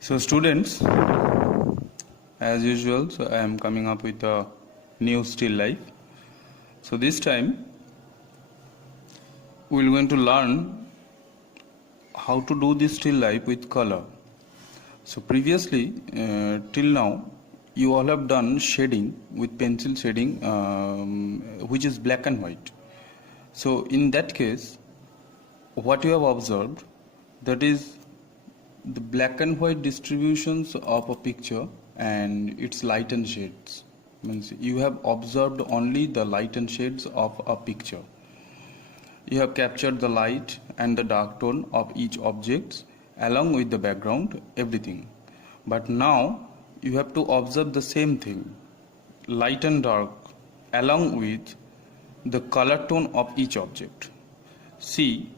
So students, as usual, so I am coming up with a new still life. So this time we are going to learn how to do this still life with color. So previously, till now, you all have done shading with pencil shading, which is black and white. So in that case, what you have observed, that is the black and white distributions of a picture and its light and shades. Means you have observed only the light and shades of a picture. You have captured the light and the dark tone of each object along with the background, everything. But now you have to observe the same thing, light and dark, along with the color tone of each object. See,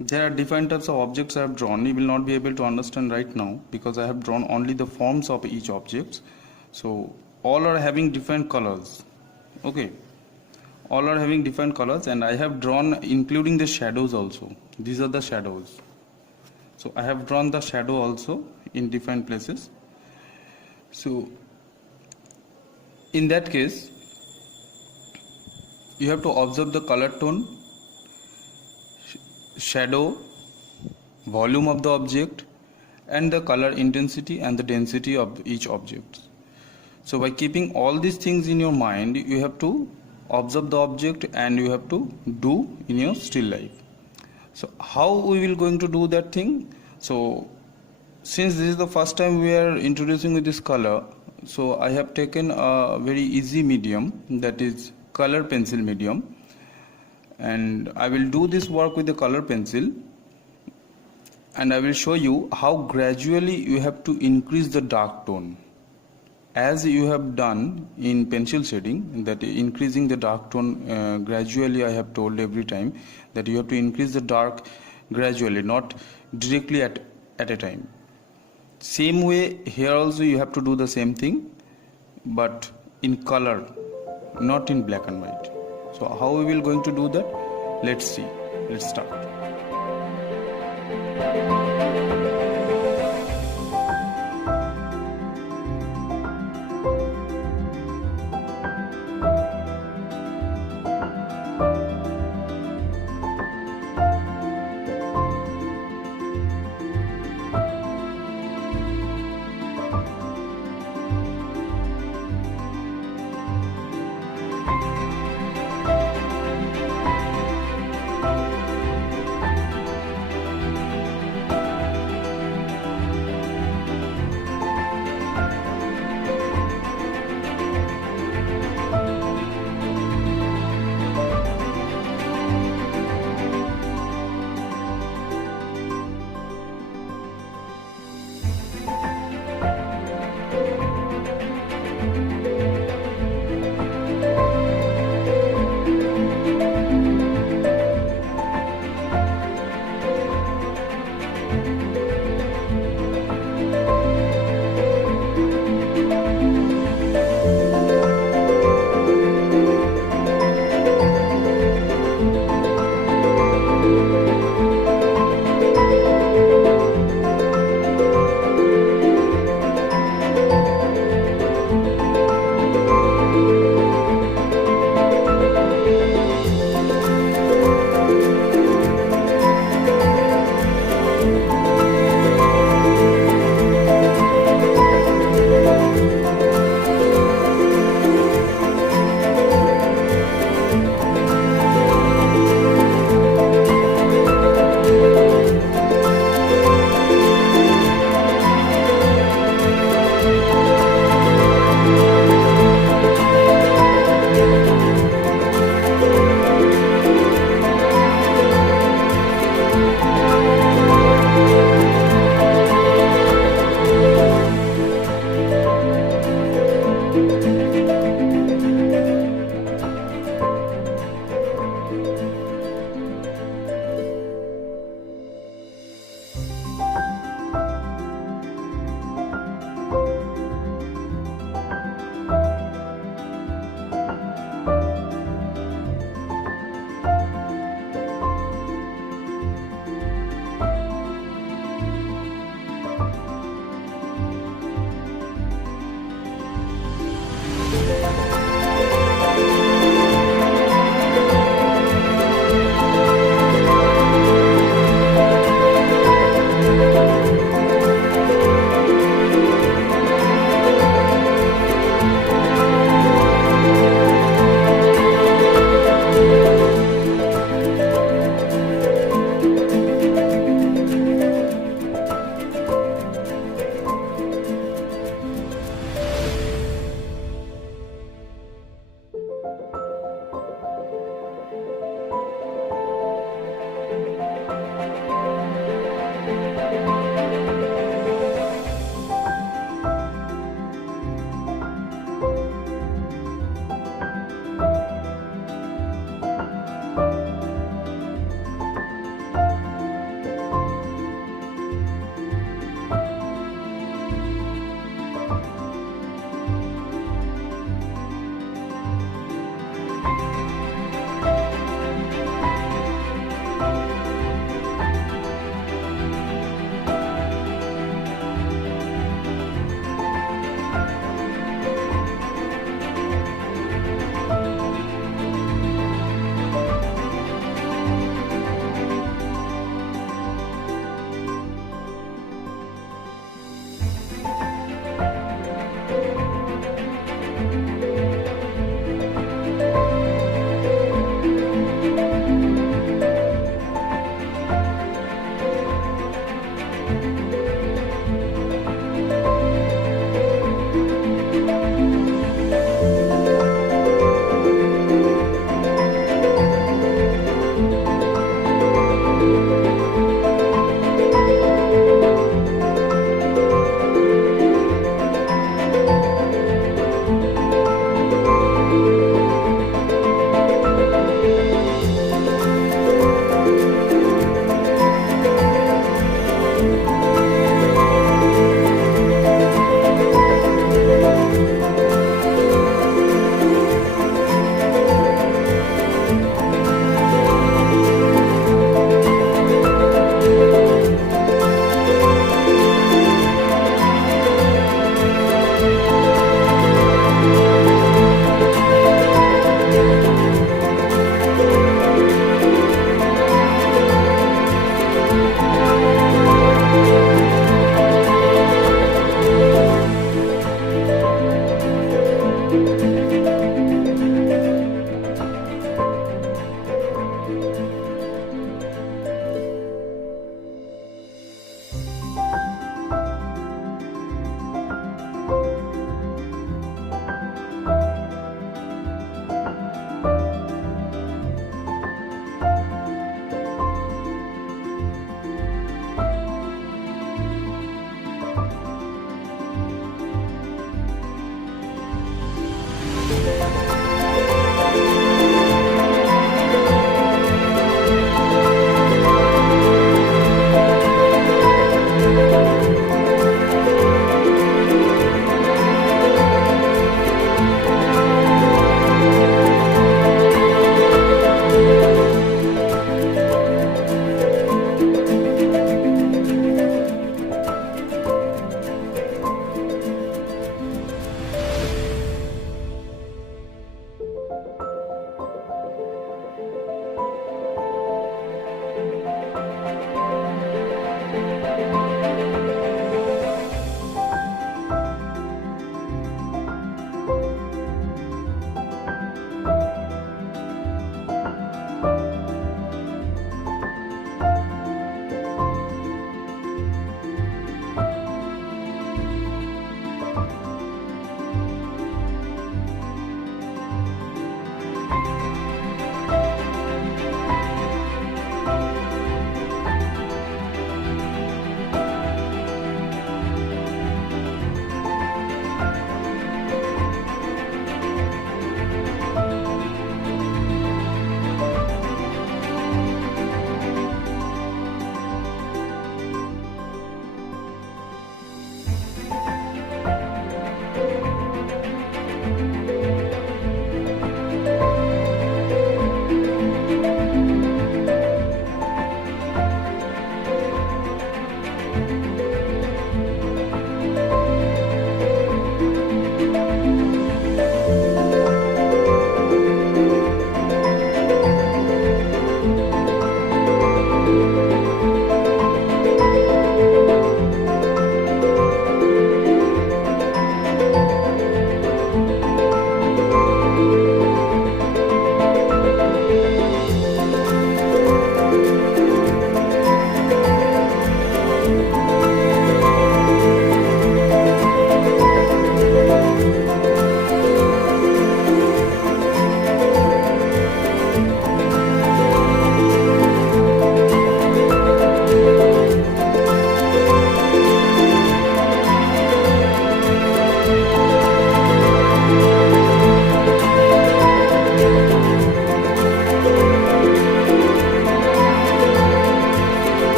there are different types of objects I have drawn. You will not be able to understand right now because I have drawn only the forms of each object. So all are having different colors. Okay, all are having different colors, and I have drawn including the shadows also. These are the shadows. So I have drawn the shadow also in different places. So in that case, you have to observe the color tone, shadow, volume of the object, and the color intensity and the density of each object. So by keeping all these things in your mind, you have to observe the object and you have to do in your still life. So how we will going to do that thing? So since this is the first time we are introducing with this color, so I have taken a very easy medium, that is color pencil medium, and I will do this work with the color pencil, and I will show you how gradually you have to increase the dark tone, as you have done in pencil shading, that increasing the dark tone gradually. I have told every time that you have to increase the dark gradually, not directly at a time. Same way here also you have to do the same thing, but in color, not in black and white. So how we will going to do that? Let's see. Let's start.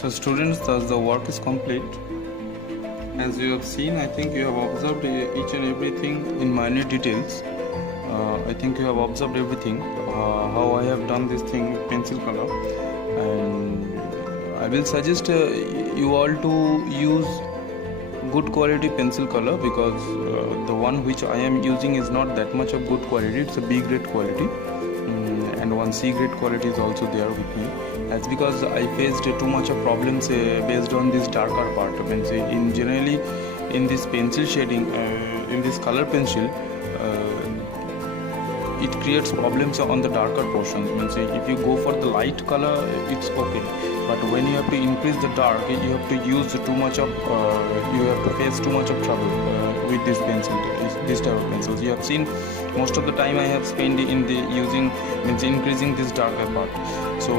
So students, thus the work is complete. As you have seen, I think you have observed each and everything in minute details. I think you have observed everything, how I have done this thing with pencil color, and I will suggest you all to use good quality pencil color, because the one which I am using is not that much of good quality. It's a B grade quality, and one C grade quality is also there with me. That's because I faced too much of problems based on this darker part. I mean, in generally in this pencil shading, in this color pencil, it creates problems on the darker portions. I mean, if you go for the light color, it's okay, but when you have to increase the dark, you have to use too much of you have to face too much of trouble with this pencil, this type of pencils. You have seen most of the time I have spent in the increasing this darker part. So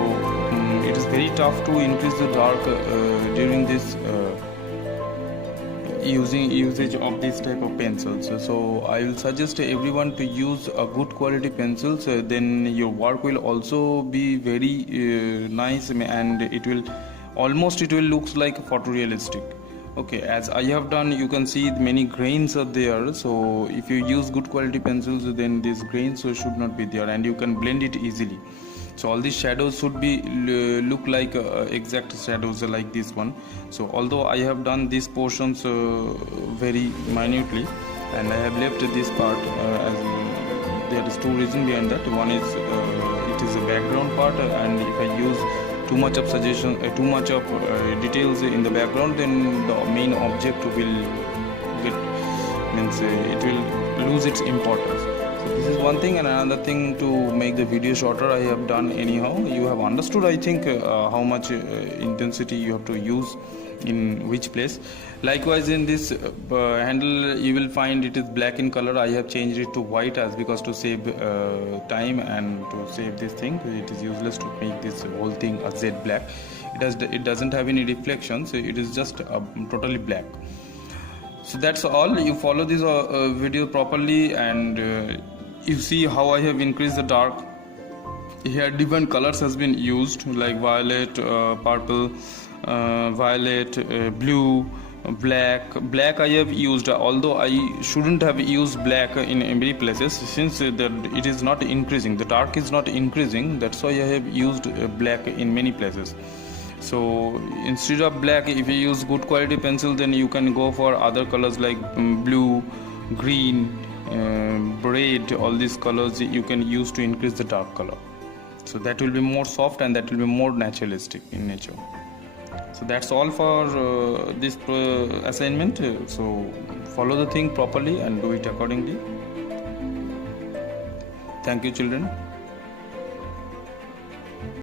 it is very tough to increase the dark during this usage of this type of pencils. So I will suggest everyone to use a good quality pencils, then your work will also be very nice, and it will looks like photorealistic. Okay, as I have done, you can see many grains are there. So if you use good quality pencils, then these grains should not be there, and you can blend it easily. So all these shadows should be look like exact shadows like this one. So although I have done these portions very minutely, and I have left this part, as there is two reasons behind that. One is it is a background part, and if I use too much of suggestion, too much of details in the background, then the main object will get it will lose its importance. So this is one thing, and another thing, to make the video shorter, I have done anyhow. You have understood, I think, how much intensity you have to use in which place. Likewise, in this handle, you will find it is black in color. I have changed it to white, as because to save time and to save this thing. It is useless to make this whole thing a jet black. It doesn't have any reflections. It is just totally black. So that's all. You follow this video properly, and you see how I have increased the dark. Here different colors has been used, like violet, purple, violet, blue, black I have used, although I shouldn't have used black in many places, since it is not increasing, the dark is not increasing. That's why I have used black in many places. So instead of black, if you use good quality pencil, then you can go for other colors like blue, green, red. All these colors you can use to increase the dark color. So that will be more soft, and that will be more naturalistic in nature. So that's all for this assignment. So follow the thing properly and do it accordingly. Thank you, children.